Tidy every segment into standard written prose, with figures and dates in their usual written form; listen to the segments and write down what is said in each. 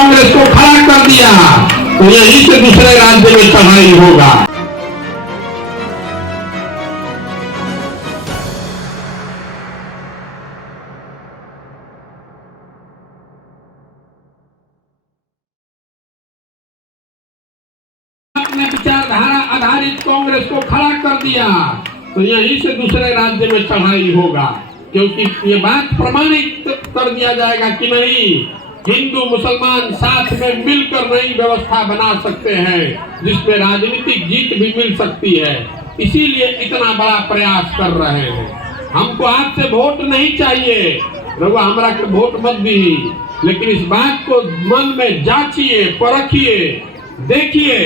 कांग्रेस को खड़ा कर दिया तो यहीं से दूसरे राज्य में चढ़ाई होगा। अपने विचारधारा आधारित कांग्रेस को खड़ा कर दिया तो यहीं से दूसरे राज्य में चढ़ाई होगा, क्योंकि ये बात प्रमाणित कर दिया जाएगा कि नहीं, हिंदू मुसलमान साथ में मिलकर नई व्यवस्था बना सकते हैं जिसमें राजनीतिक जीत भी मिल सकती है। इसीलिए इतना बड़ा प्रयास कर रहे हैं। हमको आपसे वोट नहीं चाहिए, रघुआ हमरा के वोट मत दी, लेकिन इस बात को मन में जांचिए, परखिए, देखिए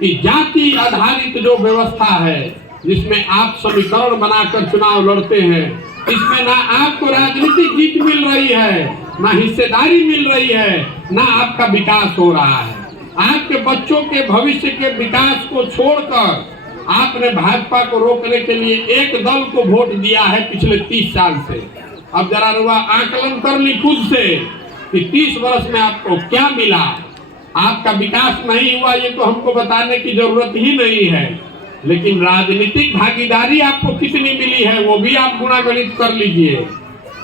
कि जाति आधारित जो व्यवस्था है जिसमें आप समीकरण बनाकर चुनाव लड़ते हैं, इसमें ना आपको राजनीतिक जीत मिल रही है, ना हिस्सेदारी मिल रही है, ना आपका विकास हो रहा है। आपके बच्चों के भविष्य के विकास को छोड़कर आपने भाजपा को रोकने के लिए एक दल को वोट दिया है पिछले 30 साल से। अब जरा रुआ आकलन कर ली खुद से कि 30 वर्ष में आपको क्या मिला, आपका विकास नहीं हुआ, ये तो हमको बताने की जरूरत ही नहीं है, लेकिन राजनीतिक भागीदारी आपको कितनी मिली है वो भी आप गुणागणित कर लीजिए।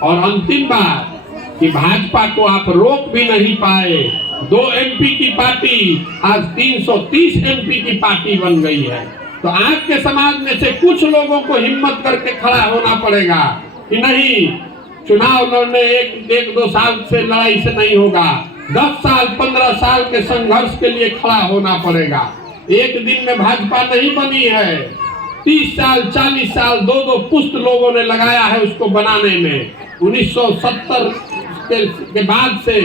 और अंतिम बात कि भाजपा को आप रोक भी नहीं पाए। 2 MP की पार्टी आज 330 MP की पार्टी बन गई है। तो आपके समाज में से कुछ लोगों को हिम्मत करके खड़ा होना पड़ेगा कि नहीं, चुनाव लड़ने एक 2 साल से लड़ाई से नहीं होगा, 10 साल 15 साल के संघर्ष के लिए खड़ा होना पड़ेगा। एक दिन में भाजपा नहीं बनी है, 30 साल 40 साल 2 पुश्त लोगों ने लगाया है उसको बनाने में। 1970 के बाद से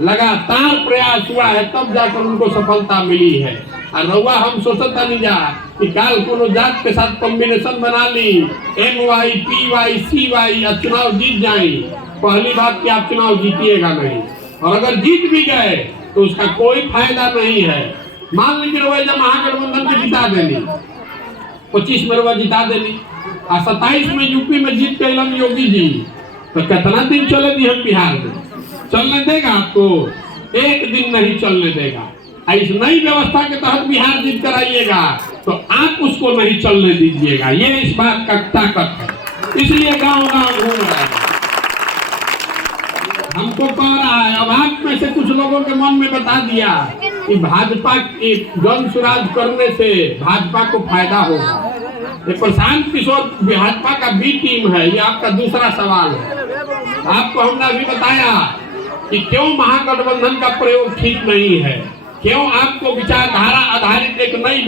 लगातार प्रयास हुआ है, तब जाकर उनको सफलता मिली है। और रउआ हम सोचता नहीं जा कि काल कोनो जात के साथ कॉम्बिनेशन बना ली, MY PY CY या चुनाव जीत जाए। पहली बात कि आप चुनाव जीतिएगा नहीं, और अगर जीत भी गए तो उसका कोई फायदा नहीं है। मान लीजिए रउआ जब महागठबंधन के जिता देनी, 25 में रउआ जिता देनी और 27 में यूपी में जीत के इलम योगी जी, तो कितना दिन चले दी हम बिहार में? चलने देगा आपको? एक दिन नहीं चलने देगा। इस नई व्यवस्था के तहत बिहार जीत कर आइएगा तो आप उसको नहीं चलने दीजिएगा। ये इस बात का ताकत है, इसलिए गांव-गांव घूम रहा है, हमको कह रहा है। अब आप में से कुछ लोगों के मन में बता दिया कि भाजपा की जन सुराज करने से भाजपा को फायदा होगा। ये प्रशांत किशोर भाजपा का B टीम है, ये आपका दूसरा सवाल है। आपको हमने अभी बताया कि क्यों महागठबंधन का प्रयोग ठीक नहीं है, क्यों आपको विचारधारा आधारित एक नई